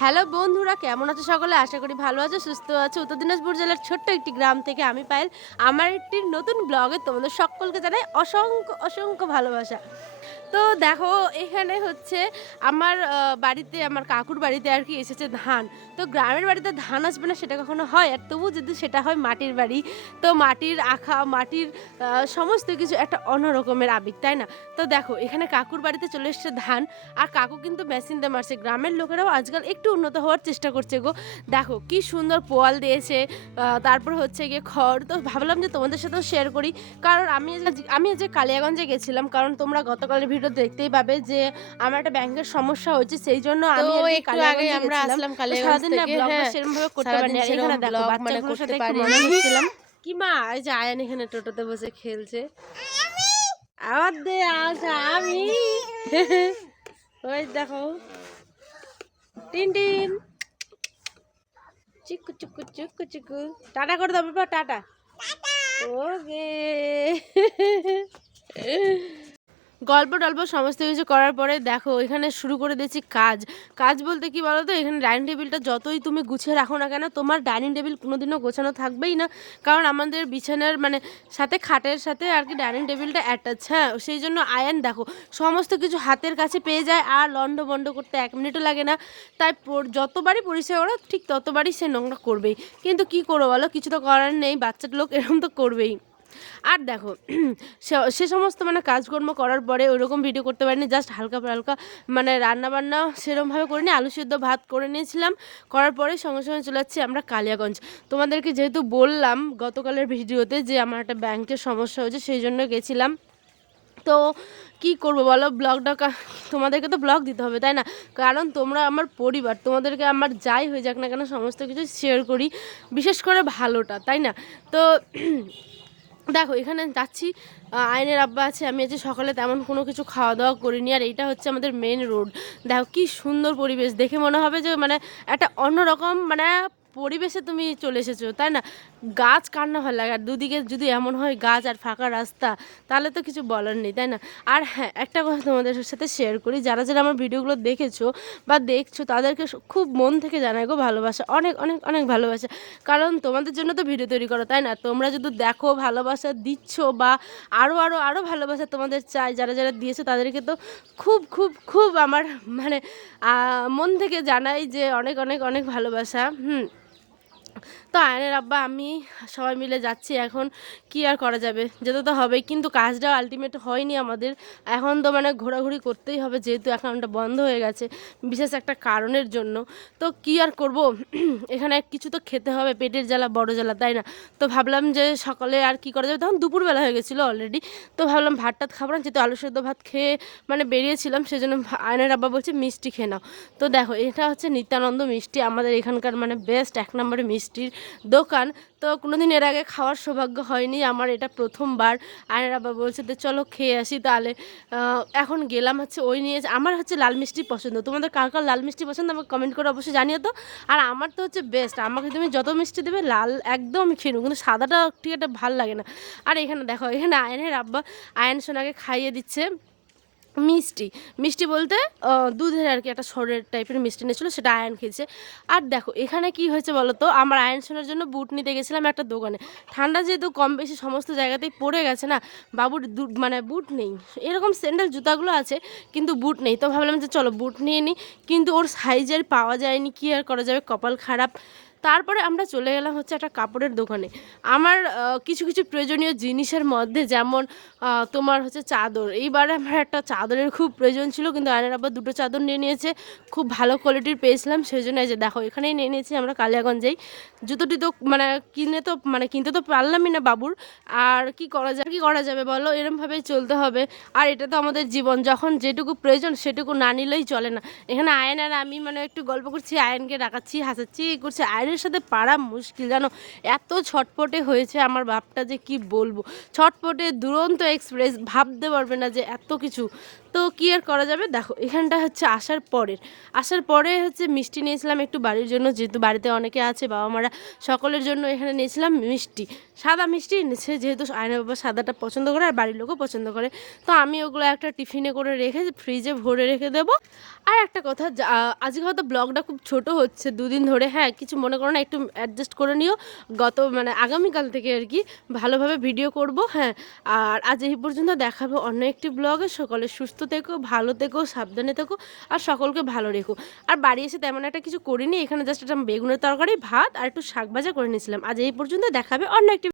Hello বন্ধুরা, কেমন আছো সকলে? আশা করি ভালো আছো, সুস্থ আছো। উত্তর দিনাজপুর জেলার ছোট্ট একটি গ্রাম থেকে আমি পাইল আমার একটি নতুন ব্লগে তোমাদের সকলকে জানাই অসংখ্য অসংখ্য ভালোবাসা। তো দেখো, এখানে হচ্ছে আমার বাড়িতে, আমার কাকুর বাড়িতে আর কি এসেছে ধান। তো গ্রামের বাড়িতে ধান আসবে না সেটা কখনো হয়? আর তবু যদি সেটা হয় মাটির বাড়ি, তো মাটির আখা, মাটির সমস্ত কিছু একটা অন্য রকমের আবেগ তাই না? তো দেখো, এখানে কাকুর বাড়িতে চলে এসেছে ধান। আর কাকু কিন্তু মেশিন দিয়ে মারছে। গ্রামের লোকেরাও আজকাল একটু উন্নত হওয়ার চেষ্টা করছে গো। দেখো, কি সুন্দর পোয়াল দিয়েছে তারপর হচ্ছে গিয়ে খড়। তো ভাবলাম যে তোমাদের সাথেও শেয়ার করি। কারণ আমি আমি যে কালিয়াগঞ্জে গেছিলাম। কারণ তোমরা গতকালের ভিডিও দেখতেই পাবে যে আমার একটা ব্যাংকের সমস্যা হয়েছে সেই জন্য আমি একটু আগে আমরা আসলাম কালিয়াগঞ্জ সারাদিন না ব্লগটা হ্যাঁ। সেরকম ভাবে করতে পারিনি। আর এখানে দেখো মানে বাচ্চাগুলোর সাথে একটু। মজা করছিলাম। কি মা এই যে আয়ান এখানে টোটোতে বসে খেলছে। আবার দে আসা আমি। ওই দেখো। টিন টিন। চিকু চিকু চিকু চিকু। টাটা করে দাও বাবা টাটা। ওকে। গল্প টল্প সমস্ত কিছু করার পরে দেখো, এখানে শুরু করে দিয়েছি কাজ। কাজ বলতে কি বলো তো এখানে ডাইনিং টেবিলটা যতই তুমি গুছিয়ে রাখো না কেন, তোমার ডাইনিং টেবিল কোনোদিনও গোছানো থাকবেই না। কারণ আমাদের বিছানার মানে সাথে খাটের সাথে আর কি ডাইনিং টেবিলটা অ্যাটাচ হ্যাঁ? সেই জন্য আয়ান দেখো, সমস্ত কিছু হাতের কাছে পেয়ে যায় আর লন্ড বন্ড করতে এক মিনিটও লাগে না। তাই যতবারই পরিষ্কার করো, ঠিক ততবারই সে নোংরা করবেই। কিন্তু কি করব বলো, কিছু তো করার নেই, বাচ্চার লোক এরকম তো করবেই। আর দেখো, সে- সমস্ত মানে কাজকর্ম করার পরে ওইরকম ভিডিও করতে পারিনি জাস্ট হালকা হালকা মানে রান্না বান্না সেরকমভাবে করিনি, আলু সিদ্ধ ভাত করে নিয়েছিলাম, করার পরে সঙ্গে সঙ্গে চলে যাচ্ছি আমরা কালিয়াগঞ্জ। তোমাদেরকে যেহেতু বললাম গতকালের ভিডিওতে যে আমার একটা ব্যাংকের সমস্যা হয়েছে, সেই জন্য গেছিলাম। তো কি করব বলো ব্লগটা তোমাদেরকে তো ব্লগ দিতে হবে, তাই না? কারণ তোমরা আমার পরিবার, তোমাদেরকে আমার যাই হয়ে যাক না কেন, সমস্ত কিছু শেয়ার করি, বিশেষ করে ভালোটা, তাই না? তো দেখো, এখানে যাচ্ছি আইনের আব্বা আছে, আমি আজকে সকালে তেমন কোনো কিছু খাওয়া দাওয়া করিনি, আর এইটা হচ্ছে আমাদের মেন রোড দেখো, কি সুন্দর পরিবেশ, দেখে মনে হবে যে মানে একটা অন্যরকম মানে পরিবেশে তুমি চলে এসেছ, তাই না? গাছ কার না ভালো লাগে। আর দুদিকে যদি এমন হয় গাছ আর ফাঁকা রাস্তা, তাহলে তো কিছু বলার নেই, তাই না? আর হ্যাঁ একটা কথা তোমাদের সাথে শেয়ার করি। যারা যারা আমার ভিডিওগুলো দেখেছ বা দেখছ, তাদেরকে খুব মন থেকে জানাই গো ভালোবাসা। অনেক অনেক অনেক ভালোবাসা। কারণ তোমাদের জন্য তো ভিডিও তৈরি করো, তাই না? তোমরা যদি দেখো, ভালোবাসা দিচ্ছ বা আরও আরও আরও ভালোবাসা তোমাদের চাই, যারা যারা দিয়েছ, তাদেরকে তো খুব খুব খুব আমার মানে মন থেকে জানাই যে অনেক অনেক অনেক ভালোবাসা। হুম। তো আয়নের আব্বা, আমি সবাই মিলে যাচ্ছি। এখন কি আর করা যাবে? যেতে তো হবেই কিন্তু কাজটা আলটিমেট হয়নি আমাদের। এখন তো মানে ঘোরাঘুরি করতেই হবে, যেহেতু অ্যাকাউন্টটা বন্ধ হয়ে গেছে, বিশেষ একটা কারণের জন্য। তো কি আর করব? এখানে কিছু তো খেতে হবে, পেটের জ্বালা, বড় জ্বালা, তাই না? তো ভাবলাম যে সকালে আর কি করা যাবে? তখন দুপুরবেলা হয়ে গেছিল অলরেডি তো ভাবলাম ভাত টাত খাব না, যেহেতু আলু সেদ্ধ ভাত খেয়ে মানে বেরিয়েছিলাম, সেজন্য ভা- আয়নের আব্বা বলছে, মিষ্টি খেয়ে নাও। তো দেখো, এটা হচ্ছে নিত্যানন্দ মিষ্টি, আমাদের এখানকার মানে বেস্ট এক নম্বরে মিষ্টির দোকান। তো কোনোদিন এর আগে খাওয়ার সৌভাগ্য হয়নি, আমার এটা প্রথমবার। আয়নের আব্বা বলছে তো চলো খেয়ে আসি তাহলে। এখন গেলাম হচ্ছে ওই নিয়ে আমার হচ্ছে লাল মিষ্টি পছন্দ। তোমাদের কার কার লাল মিষ্টি পছন্দ আমাকে কমেন্ট করে অবশ্যই জানিও তো। আর আমার তো হচ্ছে বেস্ট আমাকে তুমি যত মিষ্টি দেবে লাল একদম খেয়ে কিন্তু সাদাটা ঠিক একটা ভালো লাগে না। আর এখানে দেখো, এখানে আয়নের আব্বা আয়ন সোনাকে খাইয়ে দিচ্ছে। মিষ্টি। মিষ্টি বলতে দুধের আর কি একটা সরের টাইপের মিষ্টি নিয়েছিল সেটা আয়ন খেয়েছে। আর দেখো, এখানে কি হয়েছে বলো তো আমার আয়ন শোনার জন্য বুট নিতে গেছিলাম একটা দোকানে। ঠান্ডা যেহেতু কম বেশি সমস্ত জায়গাতেই পড়ে গেছে না, বাবুর মানে বুট নেই। এরকম স্যান্ডেল জুতাগুলো আছে, কিন্তু বুট নেই। তো ভাবলাম যে চলো বুট নিয়ে নিই কিন্তু ওর সাইজের পাওয়া যায়নি, কি আর করা যাবে? কপাল খারাপ। তারপরে আমরা চলে গেলাম হচ্ছে একটা কাপড়ের দোকানে। আমার কিছু কিছু প্রয়োজনীয় জিনিসের মধ্যে যেমন তোমার হচ্ছে চাদর। এইবারে আমার একটা চাদরের খুব প্রয়োজন ছিল, কিন্তু আয়নার আবার দুটো চাদর নিয়ে নিয়েছে। খুব ভালো কোয়ালিটির পেয়েছিলাম সেই জন্য যে দেখো, এখানেই নিয়ে নিয়েছি আমরা কালিয়াগঞ্জেই। জুতো টুতো মানে কিনে তো মানে কিনতে তো পারলামই না বাবুর। আর কি করা যাবে, কি করা যাবে বলো? এরমভাবেই চলতে হবে। আর এটা তো আমাদের জীবন, যখন যেটুকু প্রয়োজন সেটুকু না নিলেই চলে না। এখানে আয়ন আর আমি মানে একটু গল্প করছি, আয়নকে ডাকাচ্ছি, হাসাচ্ছি করছি, আয়নের সাথে পারা মুশকিল, জানো? এত ছটপটে হয়েছে আমার বাপটা যে কি বলব? ছটপটে, দুরন্ত এক্সপ্রেস ভাবতে পারবে না যে এত কিছু। তো কী আর করা যাবে? দেখো, এখানটা হচ্ছে আসার পরের। আসার পরে হচ্ছে মিষ্টি নিয়েছিলাম একটু বাড়ির জন্য, যেহেতু বাড়িতে অনেকে আছে বাবা মারা সকলের জন্য এখানে নিয়েছিলাম মিষ্টি। সাদা মিষ্টি এনেছে, যেহেতু আয়না বাবা সাদাটা পছন্দ করে আর বাড়ির লোকও পছন্দ করে। তো আমি ওগুলো একটা টিফিনে করে রেখে ফ্রিজে ভরে রেখে দেবো। আর একটা কথা আজকে হয়তো ব্লগটা খুব ছোট হচ্ছে, দুদিন ধরে হ্যাঁ কিছু মনে করো না একটু অ্যাডজাস্ট করে নিও। গত মানে আগামীকাল থেকে আর কি ভালোভাবে ভিডিও করব হ্যাঁ। আর আজ এই পর্যন্ত দেখাবো অন্য একটি ব্লগে সকলে সুস্থ থেকো, ভালো থেকো, সাবধানে থেকো, আর সকলকে ভালো রেখো। আর বাড়ি এসে তেমন একটা কিছু করিনি, এখানে জাস্ট একটা বেগুনের তরকারি, ভাত আর একটু শাক ভাজা করে নিয়েছিলাম। আজ এই পর্যন্ত দেখাবে অন্য একটি